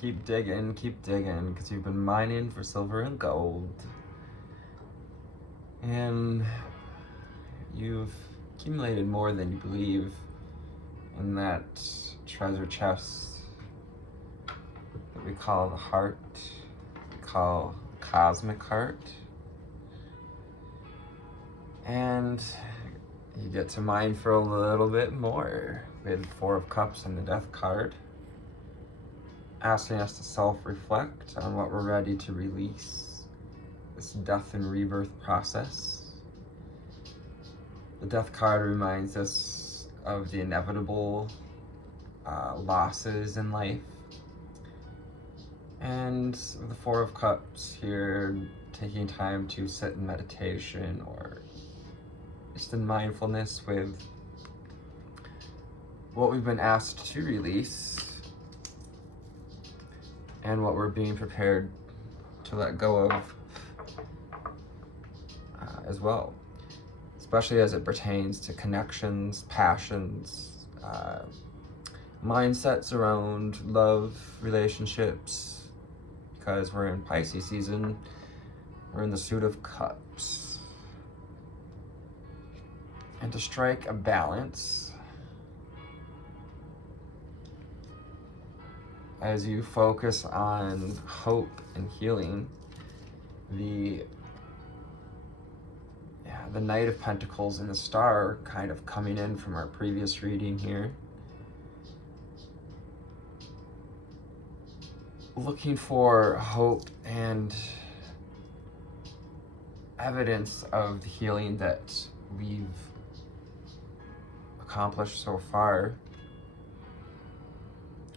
keep digging, because you've been mining for silver and gold. And you've accumulated more than you believe in that treasure chest that we call the heart, we call the cosmic heart. And you get to mine for a little bit more with the Four of Cups and the Death card, asking us to self-reflect on what we're ready to release, this death and rebirth process. The Death card reminds us of the inevitable losses in life. And with the Four of Cups here, taking time to sit in meditation or just in mindfulness with what we've been asked to release and what we're being prepared to let go of as well, especially as it pertains to connections, passions, mindsets around love, relationships, because we're in Pisces season, we're in the suit of cups. And to strike a balance, as you focus on hope and healing, the Knight of Pentacles and the Star kind of coming in from our previous reading here. Looking for hope and evidence of the healing that we've accomplished so far,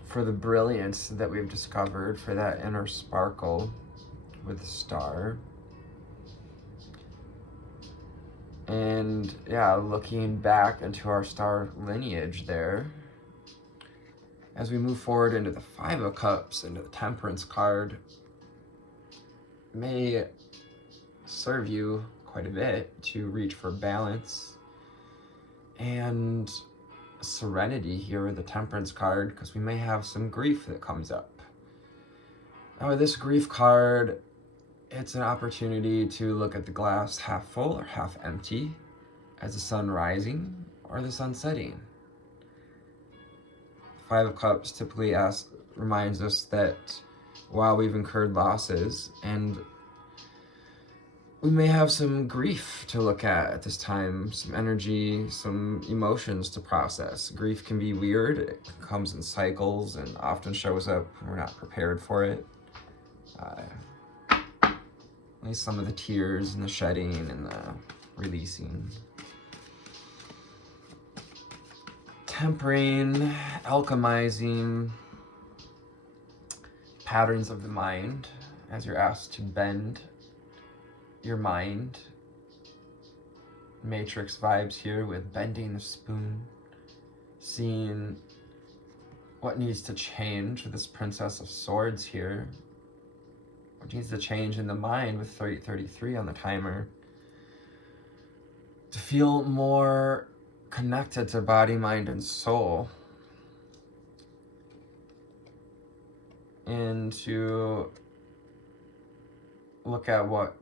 for the brilliance that we've discovered, for that inner sparkle with the Star. And yeah, looking back into our star lineage there, as we move forward into the Five of Cups, into the Temperance card, may serve you quite a bit to reach for balance and serenity here with the Temperance card, because we may have some grief that comes up. Now with this grief card, it's an opportunity to look at the glass half full or half empty, as the sun rising or the sun setting. Five of Cups typically reminds us that while we've incurred losses, and we may have some grief to look at this time, some energy, some emotions to process. Grief can be weird. It comes in cycles and often shows up when we're not prepared for it. At least some of the tears and the shedding and the releasing. Tempering, alchemizing patterns of the mind, as you're asked to bend your mind. Matrix vibes here with bending the spoon, seeing what needs to change with this Princess of Swords here. What needs to change in the mind with 3033 on the timer to feel more connected to body, mind, and soul, and to look at what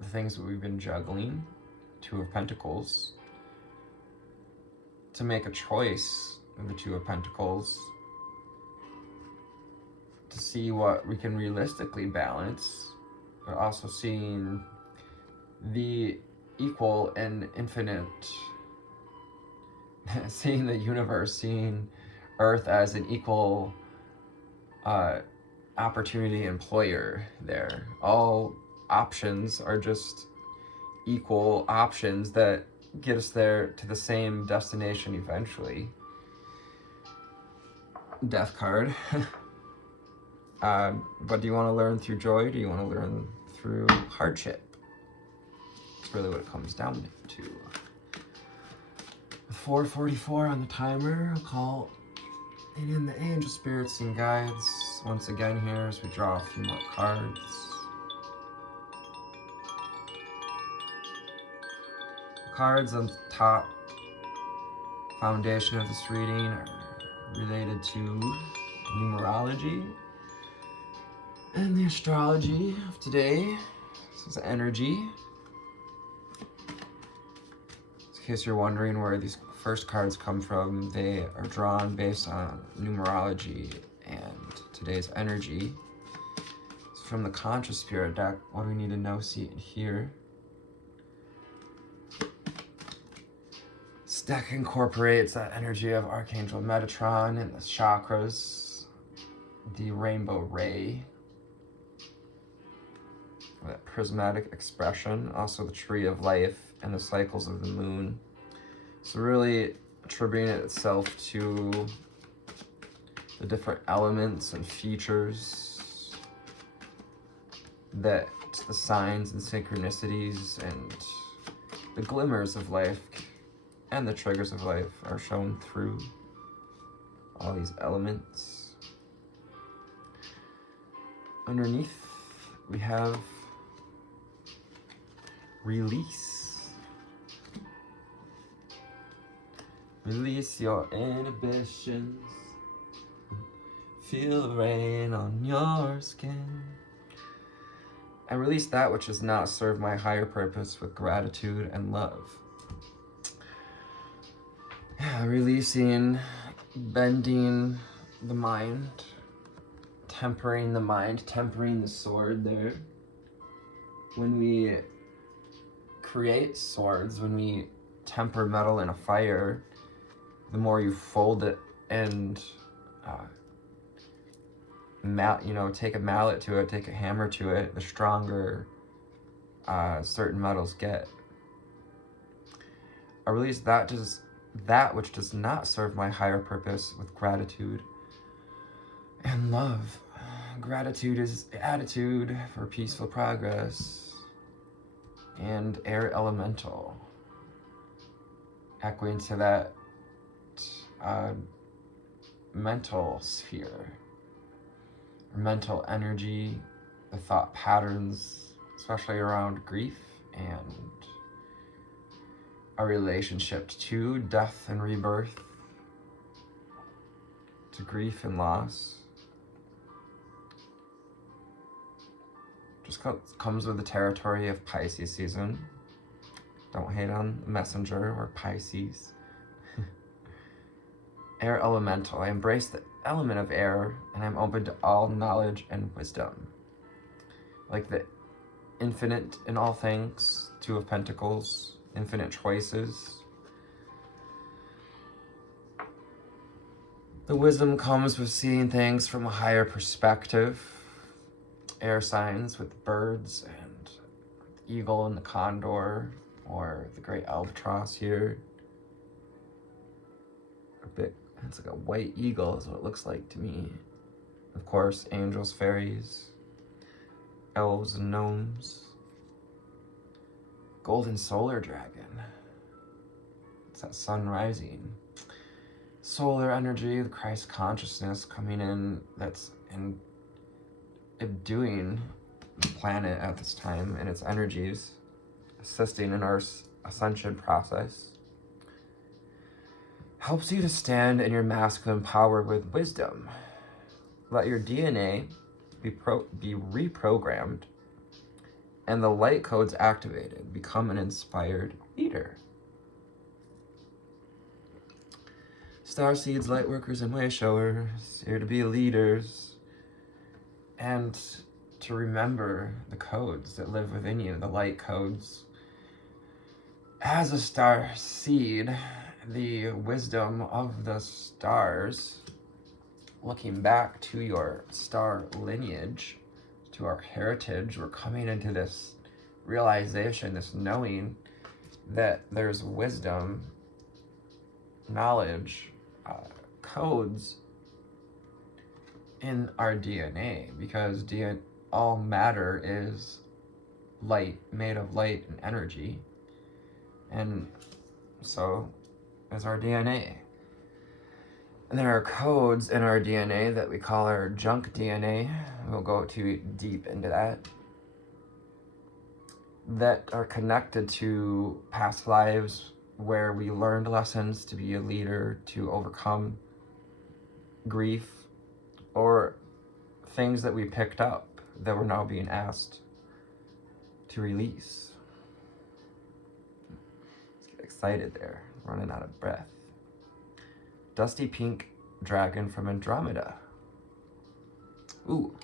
the things that we've been juggling, Two of Pentacles, to make a choice with the Two of Pentacles, to see what we can realistically balance, but also seeing the equal and infinite, seeing the universe, seeing Earth as an equal opportunity employer there. All options are just equal options that get us there to the same destination eventually. Death card. But do you want to learn through joy? Do you want to learn through hardship? That's really what it comes down to. 4:44 on the timer. I'll call in the angel spirits and guides once again here as we draw a few more cards. The cards on the top foundation of this reading are related to numerology, And the astrology of today, this is energy. In case you're wondering where these first cards come from, they are drawn based on numerology, and today's energy is from the Conscious Spirit deck. What do we need to know, see, and hear? This deck incorporates that energy of Archangel Metatron and the chakras, the rainbow ray, that prismatic expression, also the tree of life and the cycles of the moon. So really attributing itself to the different elements and features that the signs and synchronicities and the glimmers of life and the triggers of life are shown through all these elements. Underneath, we have release. Release your inhibitions. Feel the rain on your skin. And release that which does not serve my higher purpose with gratitude and love. Yeah, releasing, bending the mind, tempering the mind, tempering the sword there. When we create swords, when we temper metal in a fire, the more you fold it and take a mallet to it, take a hammer to it, the stronger certain metals get. I release that which does not serve my higher purpose with gratitude and love. Gratitude is the attitude for peaceful progress. And air elemental, echoing to that mental sphere, or mental energy, the thought patterns, especially around grief and our relationship to death and rebirth, to grief and loss. Just comes with the territory of Pisces season. Don't hate on the messenger or Pisces. Air elemental. I embrace the element of air, and I'm open to all knowledge and wisdom. Like the infinite in all things, Two of Pentacles, infinite choices. The wisdom comes with seeing things from a higher perspective. Air signs with the birds and the eagle and the condor, or the great albatross here. It's like a white eagle is what it looks like to me. Of course, angels, fairies, elves and gnomes. Golden solar dragon. It's that sun rising. Solar energy, the Christ consciousness coming in, that's doing the planet at this time and its energies, assisting in our ascension process. Helps you to stand in your masculine power with wisdom. Let your DNA be reprogrammed and the light codes activated. Become an inspired leader. Star seeds, light workers, and way showers, here to be leaders and to remember the codes that live within you, the light codes. As a star seed, the wisdom of the stars, looking back to your star lineage, to our heritage, we're coming into this realization, this knowing that there's wisdom, knowledge, codes in our DNA, because all matter is light, made of light and energy, and so is our DNA. And there are codes in our DNA that we call our junk DNA. We'll go too deep into that are connected to past lives where we learned lessons to be a leader, to overcome grief, or things that we picked up that we're now being asked to release. Let's get excited there, running out of breath. Dusty pink dragon from Andromeda. Ooh.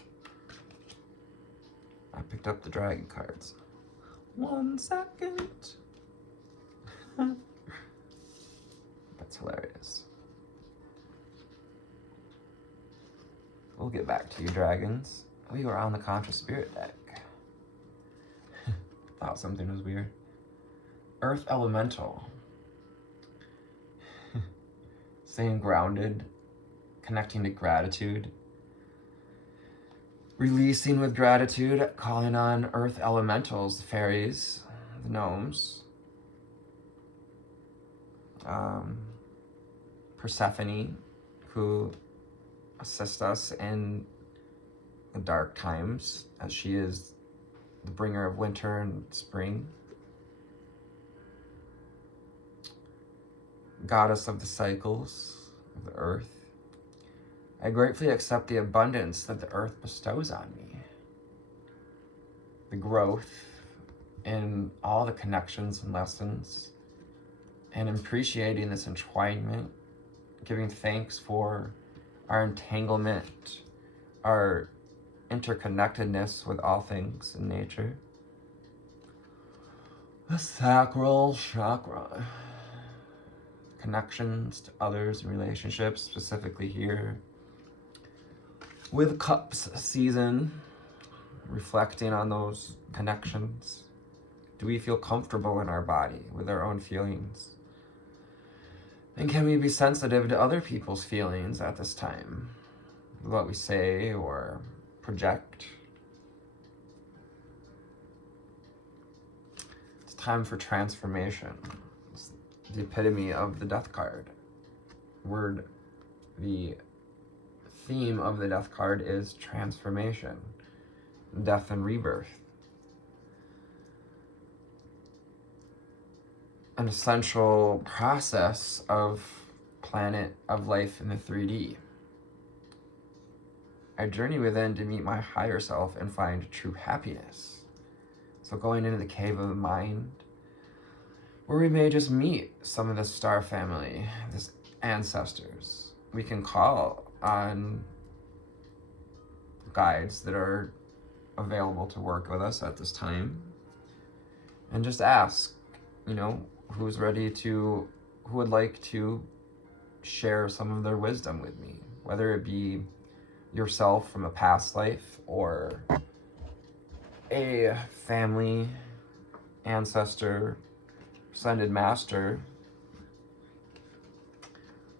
I picked up the dragon cards. 1 second. That's hilarious. We'll get back to you, dragons. We were on the Conscious Spirit deck. Thought something was weird. Earth Elemental. Staying grounded, connecting to gratitude. Releasing with gratitude, calling on Earth Elementals, the fairies, the gnomes. Persephone, who assist us in the dark times, as she is the bringer of winter and spring. Goddess of the cycles of the earth. I gratefully accept the abundance that the earth bestows on me. The growth in all the connections and lessons, and appreciating this entwinement, giving thanks for our entanglement, our interconnectedness with all things in nature. The sacral chakra. Connections to others and relationships, specifically here. With Cups season, reflecting on those connections. Do we feel comfortable in our body with our own feelings? And can we be sensitive to other people's feelings at this time? What we say or project. It's time for transformation. It's the epitome of the death card. The theme of the death card is transformation, death and rebirth. An essential process of planet of life in the 3D. I journey within to meet my higher self and find true happiness. So going into the cave of the mind, where we may just meet some of the star family, the ancestors. We can call on guides that are available to work with us at this time, and just ask, who would like to share some of their wisdom with me, whether it be yourself from a past life or a family, ancestor, ascended master,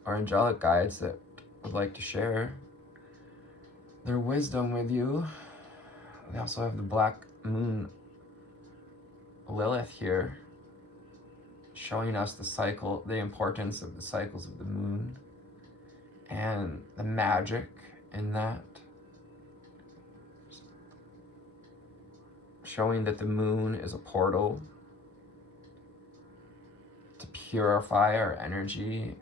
or angelic guides that would like to share their wisdom with you. We also have the Black Moon Lilith here, showing us the importance of the cycles of the moon and the magic in that. Showing that the moon is a portal to purify our energy,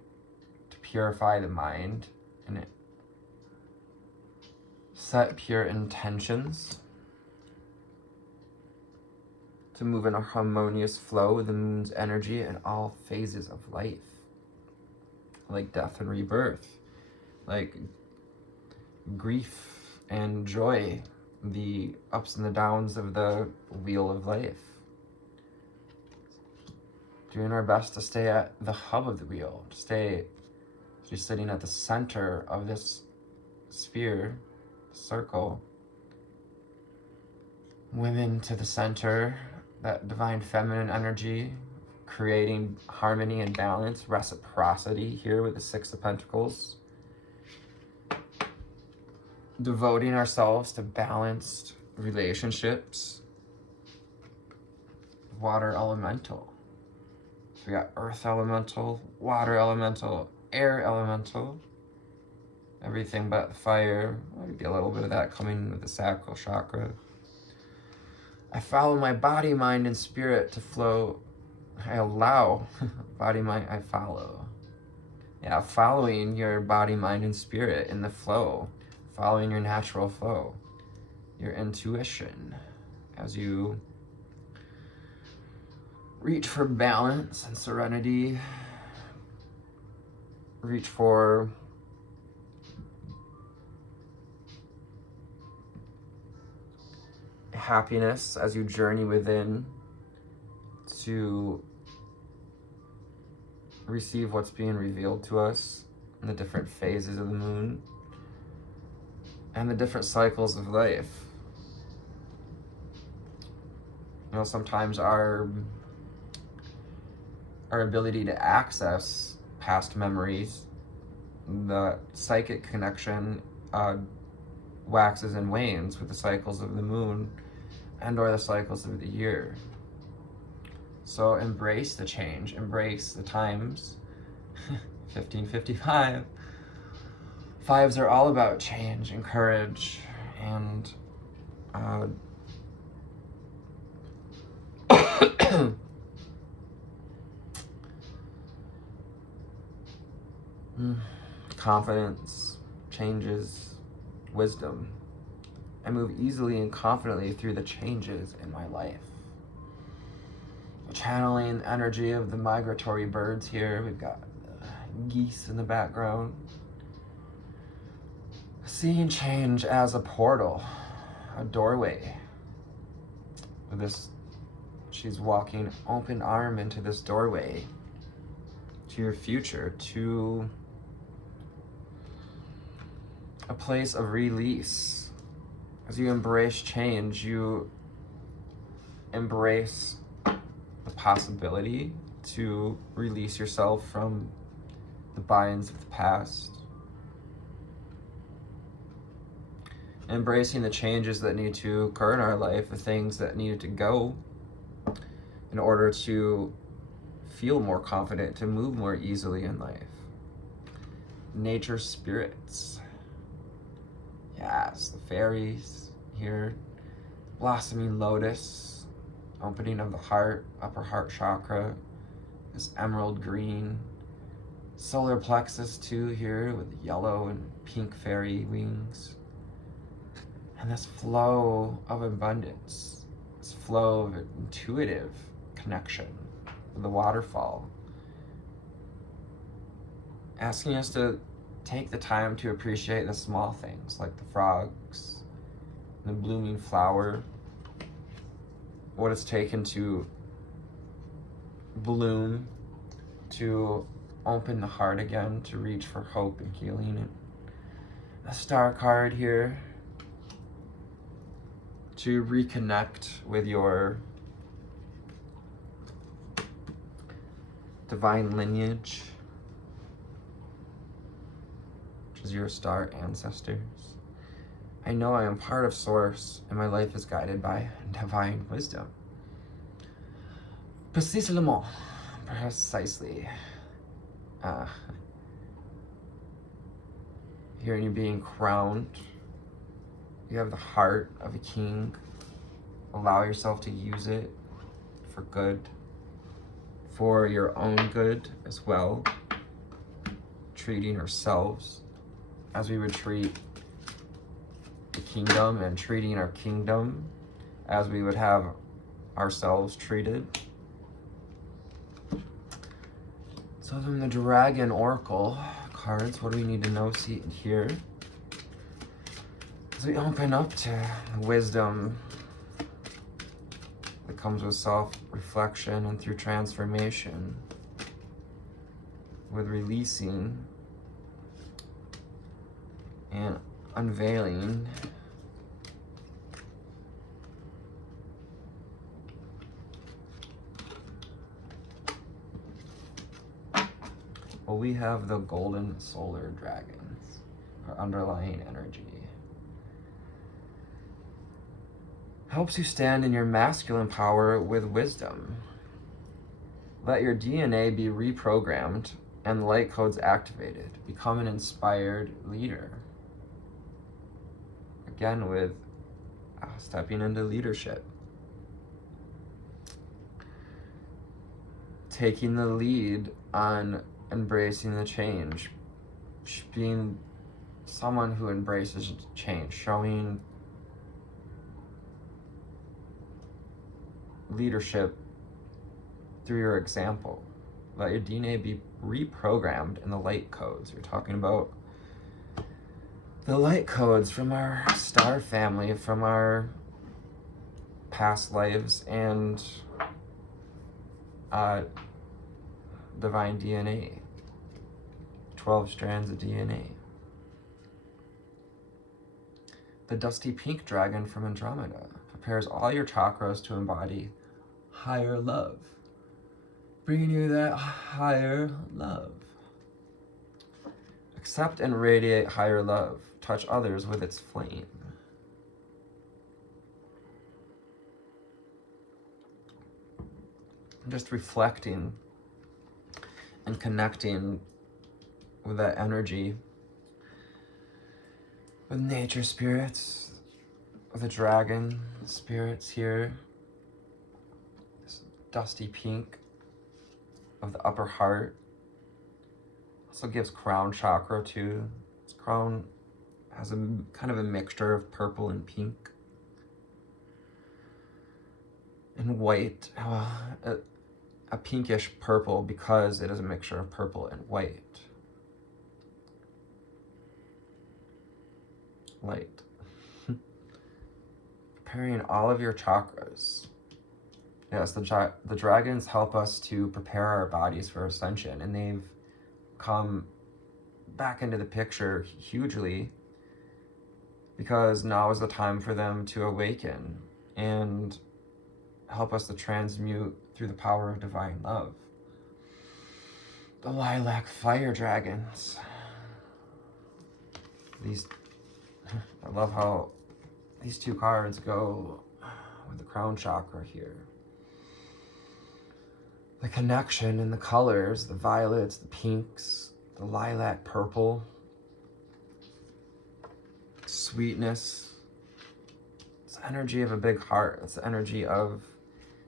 to purify the mind, and set pure intentions to move in a harmonious flow with the moon's energy in all phases of life, like death and rebirth, like grief and joy, the ups and the downs of the wheel of life. Doing our best to stay at the hub of the wheel, to stay just sitting at the center of this sphere, circle, women to the center, that divine feminine energy, creating harmony and balance, reciprocity here with the Six of Pentacles. Devoting ourselves to balanced relationships. Water elemental. So we got earth elemental, water elemental, air elemental. Everything but fire. Maybe a little bit of that coming with the sacral chakra. I follow my body, mind, and spirit to flow. I allow body, mind, I follow. Yeah, following your body, mind, and spirit in the flow. Following your natural flow. your intuition as you reach for balance and serenity, reach for happiness as you journey within to receive what's being revealed to us in the different phases of the moon and the different cycles of life. You know, sometimes our ability to access past memories, the psychic connection waxes and wanes with the cycles of the moon and or the cycles of the year. So embrace the change, embrace the times. 1555. Fives are all about change and courage and confidence, changes, wisdom. I move easily and confidently through the changes in my life. Channeling energy of the migratory birds here. We've got geese in the background. Seeing change as a portal, a doorway. With this, she's walking open arm into this doorway to your future, to a place of release. As you embrace change, you embrace the possibility to release yourself from the binds of the past. Embracing the changes that need to occur in our life, the things that needed to go in order to feel more confident, to move more easily in life. Nature spirits. Yes, the fairies here. Blossoming lotus, opening of the heart, upper heart chakra, this emerald green. Solar plexus too here with yellow and pink fairy wings. And this flow of abundance, this flow of intuitive connection with the waterfall. Asking us to take the time to appreciate the small things like the frogs, the blooming flower, what it's taken to bloom, to open the heart again, to reach for hope and healing. And a star card here to reconnect with your divine lineage, which is your star ancestors. I know I am part of Source, and my life is guided by divine wisdom. Précisément, precisely. Hearing you being crowned. You have the heart of a king. Allow yourself to use it for good, for your own good as well. Treating ourselves as we would treat the kingdom, and treating our kingdom as we would have ourselves treated. So then the Dragon Oracle cards, what do we need to know, see and hear? As we open up to wisdom that comes with self-reflection and through transformation, with releasing and unveiling well, we have the golden solar dragons, our underlying energy. Helps you stand in your masculine power with wisdom. Let your DNA be reprogrammed and the light codes activated. Become an inspired leader. Again, with stepping into leadership. Taking the lead on embracing the change. Being someone who embraces change. Showing leadership through your example. Let your DNA be reprogrammed in the light codes. You're talking about the light codes from our star family, from our past lives, and divine DNA. 12 strands of DNA. The dusty pink dragon from Andromeda prepares all your chakras to embody higher love, bringing you that higher love. Accept and radiate higher love. Touch others with its flame. Just reflecting and connecting with that energy, with nature spirits, with the dragon spirits here. This dusty pink of the upper heart also gives crown chakra too. This crown has a kind of a mixture of purple and pink and white, a pinkish purple, because it is a mixture of purple and white. Light. Preparing all of your chakras. Yes, the dragons help us to prepare our bodies for ascension, and they've come back into the picture hugely because now is the time for them to awaken and help us to transmute through the power of divine love. The lilac fire dragons. I love how these two cards go with the crown chakra here. The connection in the colors, the violets, the pinks, the lilac purple, sweetness. It's the energy of a big heart. It's the energy of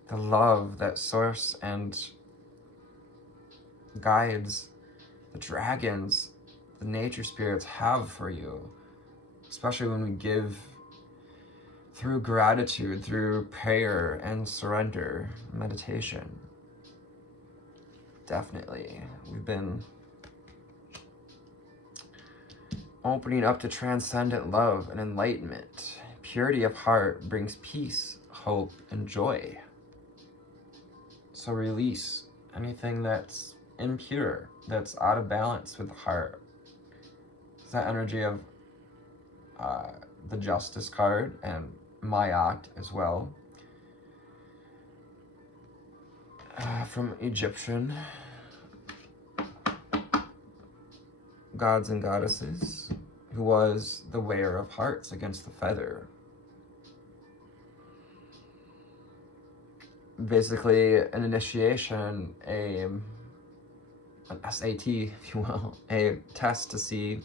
the love that source and guides the dragons, the nature spirits have for you, especially when we give through gratitude, through prayer and surrender, meditation. Definitely. We've been opening up to transcendent love and enlightenment. Purity of heart brings peace, hope, and joy. So release anything that's impure, that's out of balance with the heart. It's that energy of the Justice card and Mayat as well. From Egyptian gods and goddesses, who was the wearer of hearts against the feather. Basically an initiation, an SAT, if you will, a test to see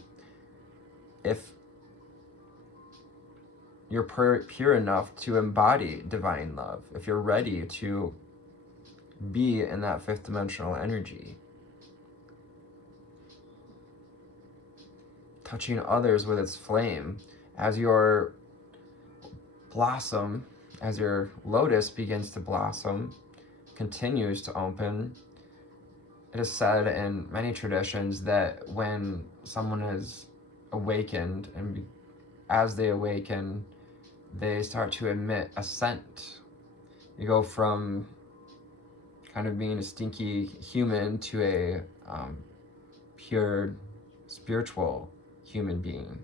if you're pure enough to embody divine love, if you're ready to be in that fifth dimensional energy. Touching others with its flame as your blossom, as your lotus begins to blossom, continues to open. It is said in many traditions that when someone is awakened, and as they awaken, they start to emit a scent. You go from kind of being a stinky human to a pure spiritual human being.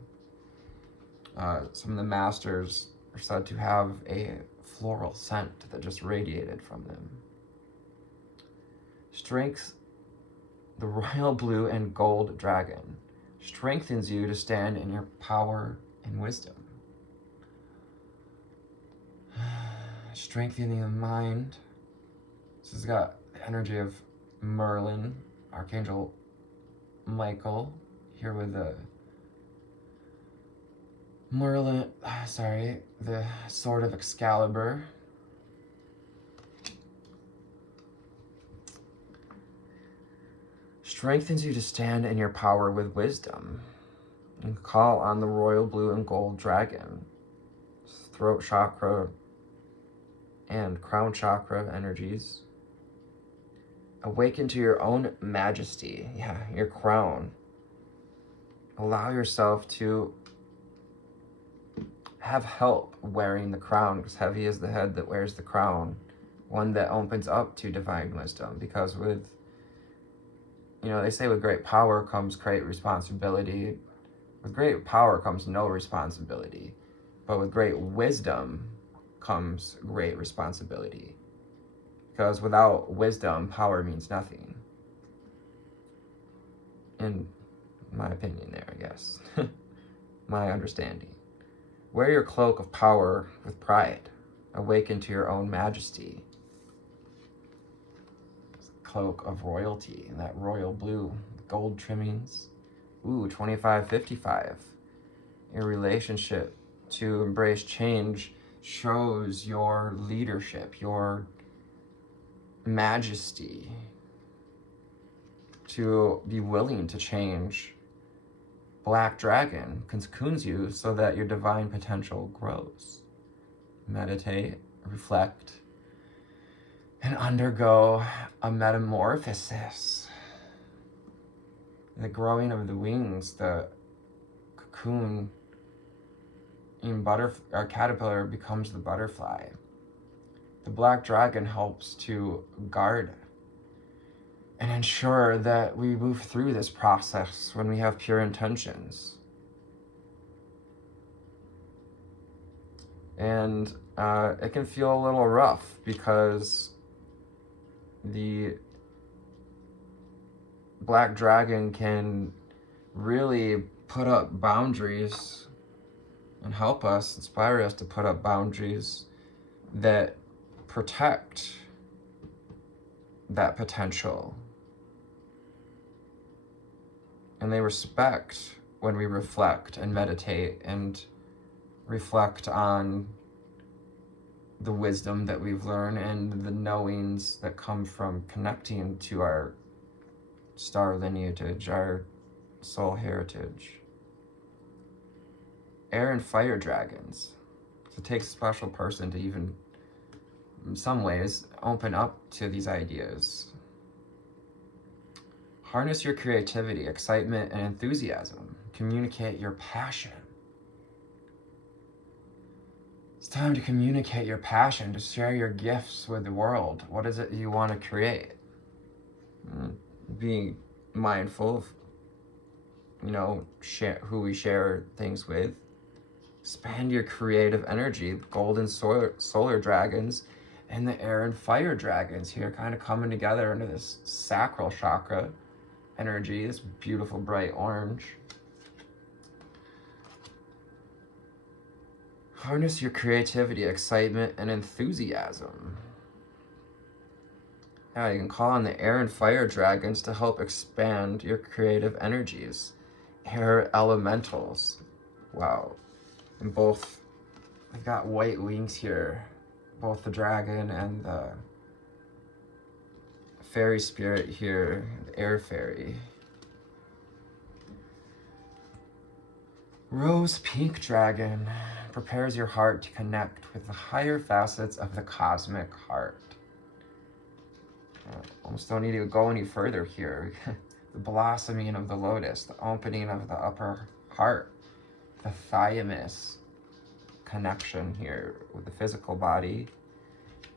Some of the masters are said to have a floral scent that just radiated from them. Strength, the royal blue and gold dragon, strengthens you to stand in your power and wisdom. Strengthening the mind. This has got the energy of Merlin, Archangel Michael, here with the the sword of Excalibur. Strengthens you to stand in your power with wisdom. And call on the royal blue and gold dragon. Throat chakra and crown chakra energies. Awaken to your own majesty. Yeah, your crown. Allow yourself to have help wearing the crown, because heavy is the head that wears the crown, one that opens up to divine wisdom. Because with, they say with great power comes great responsibility. With great power comes no responsibility, but with great wisdom comes great responsibility. Because without wisdom, power means nothing. In my opinion there, I guess. My understanding. Wear your cloak of power with pride. Awaken to your own majesty. Cloak of royalty, and that royal blue, gold trimmings. Ooh, 2555. Your relationship to embrace change shows your leadership, your majesty, to be willing to change. Black dragon cocoons you so that your divine potential grows. Meditate, reflect, and undergo a metamorphosis. The growing of the wings, the cocoon in caterpillar becomes the butterfly. The black dragon helps to guard and ensure that we move through this process when we have pure intentions. And it can feel a little rough because the black dragon can really put up boundaries and help us, inspire us to put up boundaries that protect that potential. And they respect when we reflect and meditate and reflect on the wisdom that we've learned and the knowings that come from connecting to our star lineage, our soul heritage. Air and fire dragons. So it takes a special person to even, in some ways, open up to these ideas. Harness your creativity, excitement, and enthusiasm. Communicate your passion. It's time to communicate your passion, to share your gifts with the world. What is it you want to create? Being mindful of, who we share things with. Expand your creative energy. Golden solar dragons and the air and fire dragons here kind of coming together into this sacral chakra energy, this beautiful bright orange. Harness your creativity, excitement, and enthusiasm. Yeah, you can call on the air and fire dragons to help expand your creative energies. Air elementals. Wow. And both, they've got white wings here. Both the dragon and the fairy spirit here, the air fairy. Rose pink dragon prepares your heart to connect with the higher facets of the cosmic heart. Almost don't need to go any further here. The blossoming of the lotus, the opening of the upper heart, the thymus connection here with the physical body.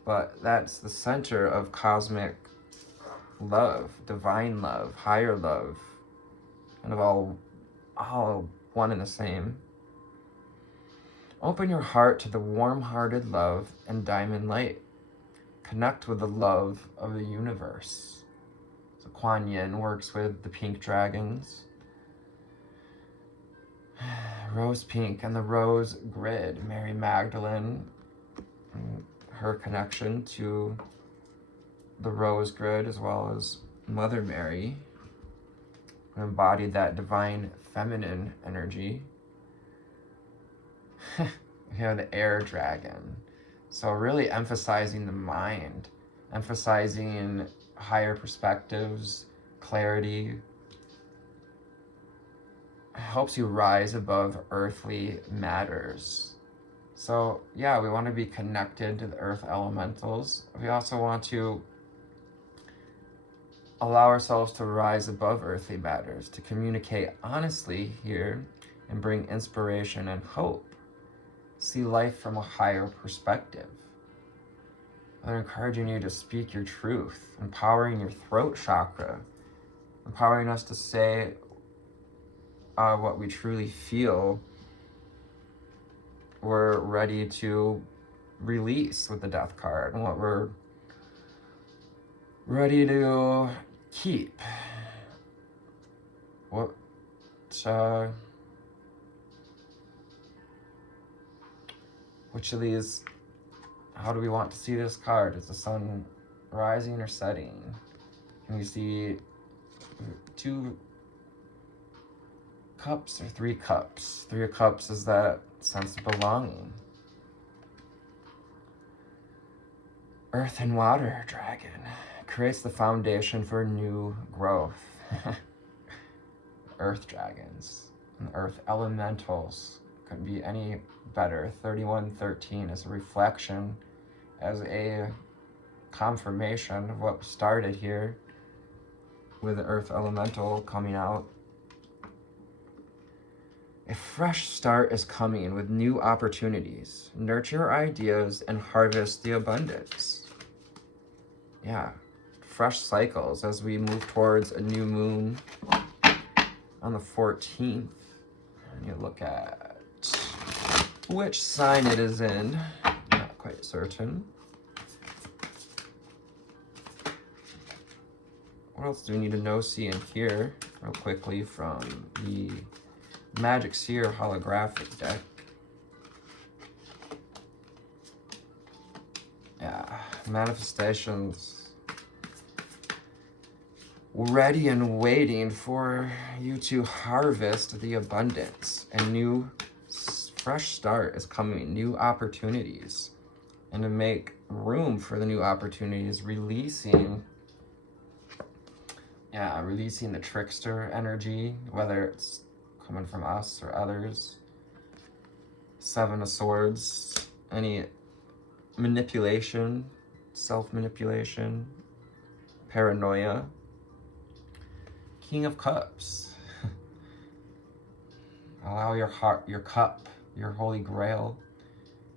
But that's the center of cosmic love, divine love, higher love, kind of all one and the same. Open your heart to the warm-hearted love and diamond light. Connect with the love of the universe. So Kuan Yin works with the pink dragons. Rose pink and the rose grid. Mary Magdalene, her connection to the rose grid, as well as Mother Mary, who embodied that divine feminine energy. We have the air dragon. So really emphasizing the mind, emphasizing higher perspectives, clarity. It helps you rise above earthly matters. So yeah, we want to be connected to the earth elementals. We also want to allow ourselves to rise above earthly matters, to communicate honestly here and bring inspiration and hope. See life from a higher perspective. They're encouraging you to speak your truth, empowering your throat chakra, empowering us to say what we truly feel. We're ready to release with the death card, and what we're ready to keep. Which of these, how do we want to see this card? Is the sun rising or setting? Can we see 2 cups or 3 cups? 3 of cups is that sense of belonging. Earth and water dragon creates the foundation for new growth. Earth dragons and earth elementals couldn't be any better. 3113 is a reflection, as a confirmation of what started here with the earth elemental coming out. A fresh start is coming with new opportunities. Nurture your ideas and harvest the abundance. Yeah, fresh cycles as we move towards a new moon on the 14th. And you look at which sign it is in. Not quite certain. What else do we need to know, see, and hear real quickly from the Magic Seer holographic deck? Yeah, manifestations ready and waiting for you to harvest the abundance. A new fresh start is coming, new opportunities. And to make room for the new opportunities, releasing the trickster energy, whether it's coming from us or others. 7 of Swords, any manipulation, self-manipulation, paranoia. King of Cups. Allow your heart, your cup, your holy grail,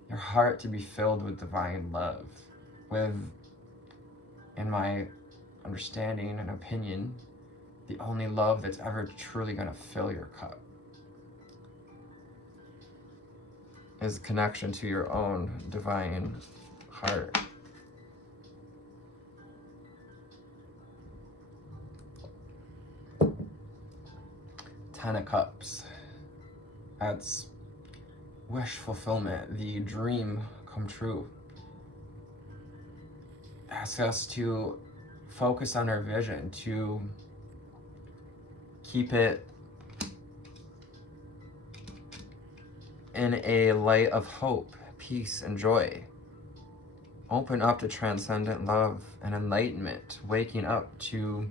your heart to be filled with divine love. With, in my understanding and opinion, the only love that's ever truly going to fill your cup is connection to your own divine heart. Ten of Cups. That's wish fulfillment, the dream come true. Asks us to focus on our vision, to keep it in a light of hope, peace, and joy. Open up to transcendent love and enlightenment, waking up to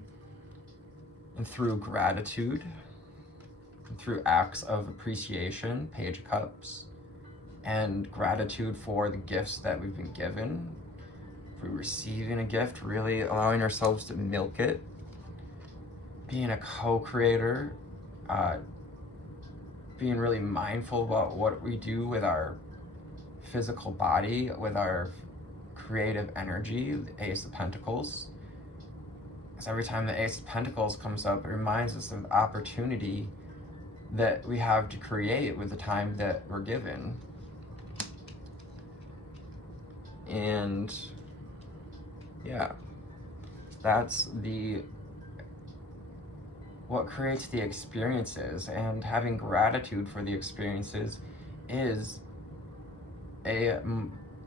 and through gratitude, and through acts of appreciation, Page of Cups, and gratitude for the gifts that we've been given. If we're receiving a gift, really allowing ourselves to milk it, being a co-creator, being really mindful about what we do with our physical body, with our creative energy, the Ace of Pentacles. Because every time the Ace of Pentacles comes up, it reminds us of the opportunity that we have to create with the time that we're given. And yeah, that's what creates the experiences, and having gratitude for the experiences is a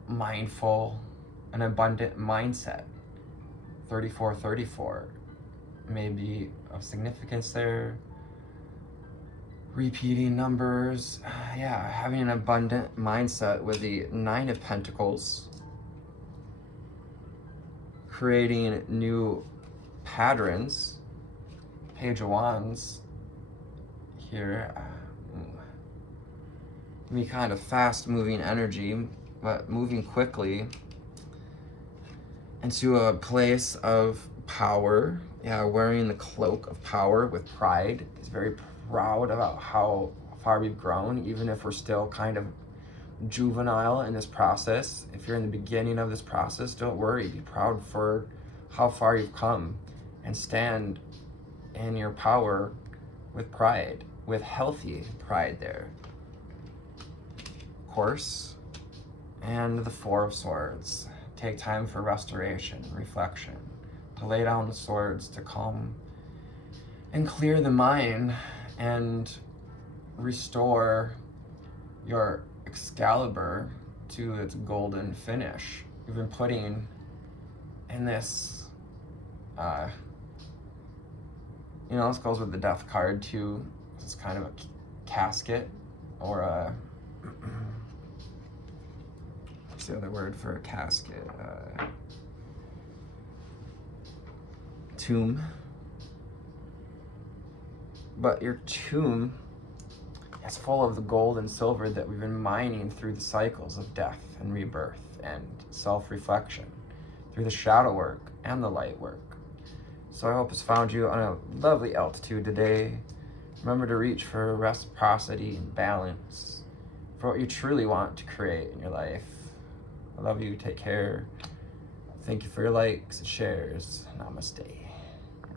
mindful and abundant mindset. 3434 may be of significance there. Repeating numbers, having an abundant mindset with the 9 of Pentacles, creating new patterns. Page of Wands here. be kind of fast-moving energy, but moving quickly into a place of power. Yeah, wearing the cloak of power with pride. He's very proud about how far we've grown, even if we're still kind of juvenile in this process. If you're in the beginning of this process, don't worry. Be proud for how far you've come and stand in your power with pride, with healthy pride there. Of course, and the Four of Swords. Take time for restoration, reflection, to lay down the swords, to calm and clear the mind and restore your Excalibur to its golden finish. You've been putting in this, this goes with the Death card too. It's kind of a casket or a, what's the other word for a casket? Tomb. But your tomb is full of the gold and silver that we've been mining through the cycles of death and rebirth and self-reflection, through the shadow work and the light work. So I hope it's found you on a lovely altitude today. Remember to reach for reciprocity and balance for what you truly want to create in your life. I love you. Take care. Thank you for your likes and shares. Namaste.